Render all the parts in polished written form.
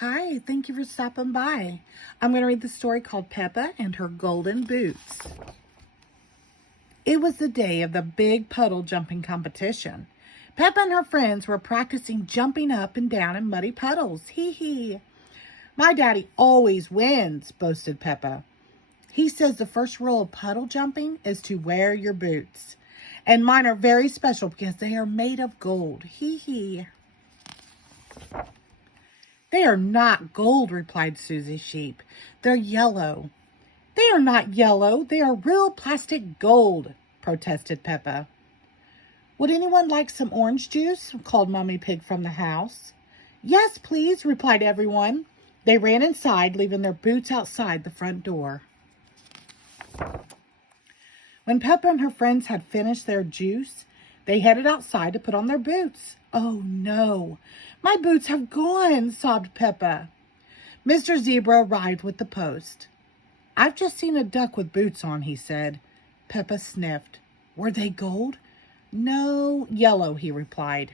Hi, thank you for stopping by. I'm going to read the story called Peppa and Her Golden Boots. It was the day of the big puddle jumping competition. Peppa and her friends were practicing jumping up and down in muddy puddles. Hee hee. My daddy always wins, boasted Peppa. He says the first rule of puddle jumping is to wear your boots. And mine are very special because they are made of gold. Hee hee. They are not gold, replied Susie Sheep. They're yellow. They are not yellow. They are real plastic gold, protested Peppa. Would anyone like some orange juice? Called Mummy Pig from the house. Yes, please, replied everyone. They ran inside, leaving their boots outside the front door. When Peppa and her friends had finished their juice, they headed outside to put on their boots. Oh, no. My boots have gone, sobbed Peppa. Mr. Zebra arrived with the post. I've just seen a duck with boots on, he said. Peppa sniffed. Were they gold? No, yellow, he replied.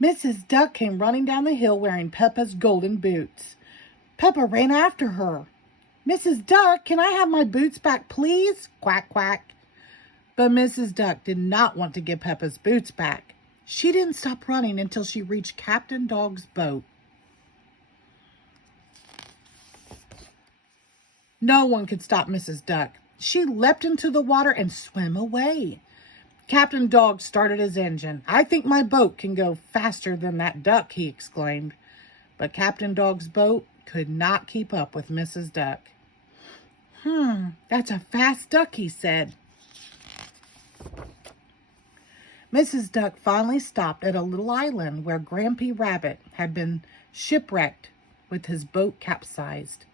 Mrs. Duck came running down the hill wearing Peppa's golden boots. Peppa ran after her. Mrs. Duck, can I have my boots back, please? Quack, quack. But Mrs. Duck did not want to give Peppa's boots back. She didn't stop running until she reached Captain Dog's boat. No one could stop Mrs. Duck. She leapt into the water and swam away. Captain Dog started his engine. I think my boat can go faster than that duck, he exclaimed. But Captain Dog's boat could not keep up with Mrs. Duck. That's a fast duck, he said. Mrs. Duck finally stopped at a little island where Grampy Rabbit had been shipwrecked with his boat capsized.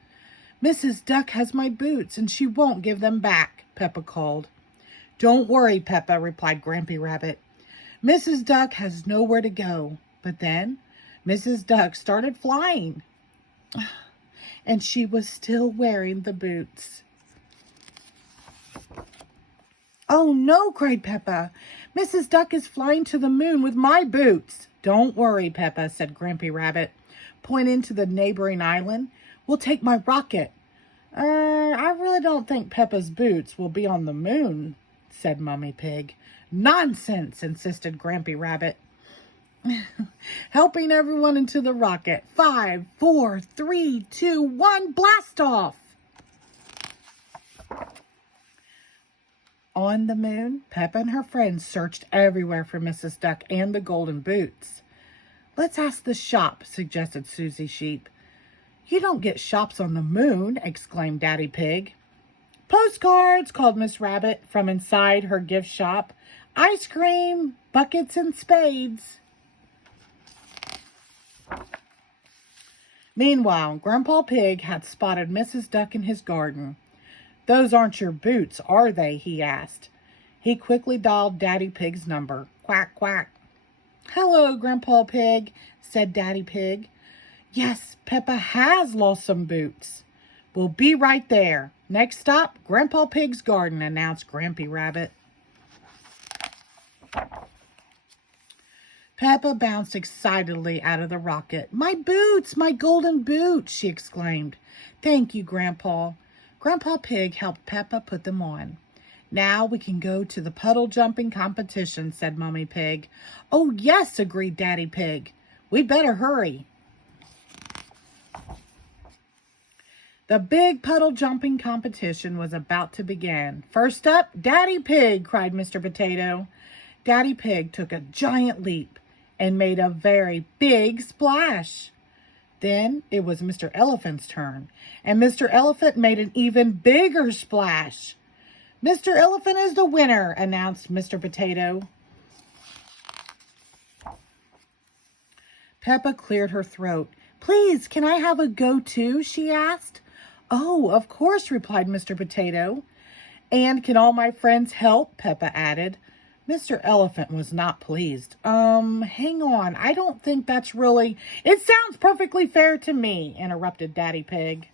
Mrs. Duck has my boots and she won't give them back, Peppa called. Don't worry, Peppa, replied Grampy Rabbit. Mrs. Duck has nowhere to go. But then Mrs. Duck started flying. And she was still wearing the boots. Oh no, cried Peppa. Mrs. Duck is flying to the moon with my boots. Don't worry, Peppa, said Grampy Rabbit, pointing to the neighboring island. We'll take my rocket. I really don't think Peppa's boots will be on the moon, said Mummy Pig. Nonsense, insisted Grampy Rabbit. Helping everyone into the rocket. 5, 4, 3, 2, 1, blast off! On the moon, Peppa and her friends searched everywhere for Mrs. Duck and the golden boots. Let's ask the shop, suggested Susie Sheep. You don't get shops on the moon, exclaimed Daddy Pig. Postcards, called Miss Rabbit from inside her gift shop. Ice cream, buckets and spades. Meanwhile, Grandpa Pig had spotted Mrs. Duck in his garden. Those aren't your boots, are they? He asked. He quickly dialed Daddy Pig's number. Quack, quack. Hello, Grandpa Pig, said Daddy Pig. Yes, Peppa has lost some boots. We'll be right there. Next stop, Grandpa Pig's garden, announced Grampy Rabbit. Peppa bounced excitedly out of the rocket. My boots, my golden boots, she exclaimed. Thank you, Grandpa. Grandpa Pig helped Peppa put them on. Now we can go to the puddle jumping competition, said Mummy Pig. Oh, yes, agreed Daddy Pig. We better hurry. The big puddle jumping competition was about to begin. First up, Daddy Pig, cried Mr. Potato. Daddy Pig took a giant leap and made a very big splash. Then it was Mr. Elephant's turn, and Mr. Elephant made an even bigger splash. Mr. Elephant is the winner, announced Mr. Potato. Peppa cleared her throat. Please, can I have a go too? She asked. Oh, of course, replied Mr. Potato. And can all my friends help? Peppa added. Mr. Elephant was not pleased. Hang on. I don't think that's really... It sounds perfectly fair to me, interrupted Daddy Pig.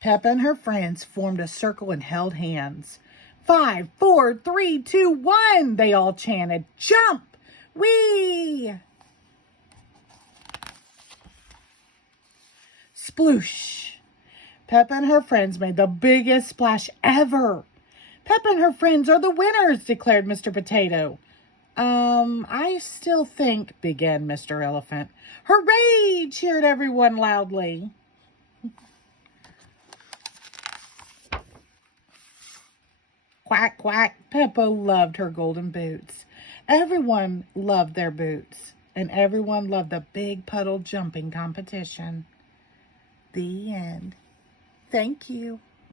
Peppa and her friends formed a circle and held hands. 5, 4, 3, 2, 1, they all chanted. Jump! Whee! Sploosh! Peppa and her friends made the biggest splash ever. Peppa and her friends are the winners, declared Mr. Potato. I still think, began Mr. Elephant. Hooray! Cheered everyone loudly. Quack, quack. Peppa loved her golden boots. Everyone loved their boots, and everyone loved the big puddle jumping competition. The end. Thank you.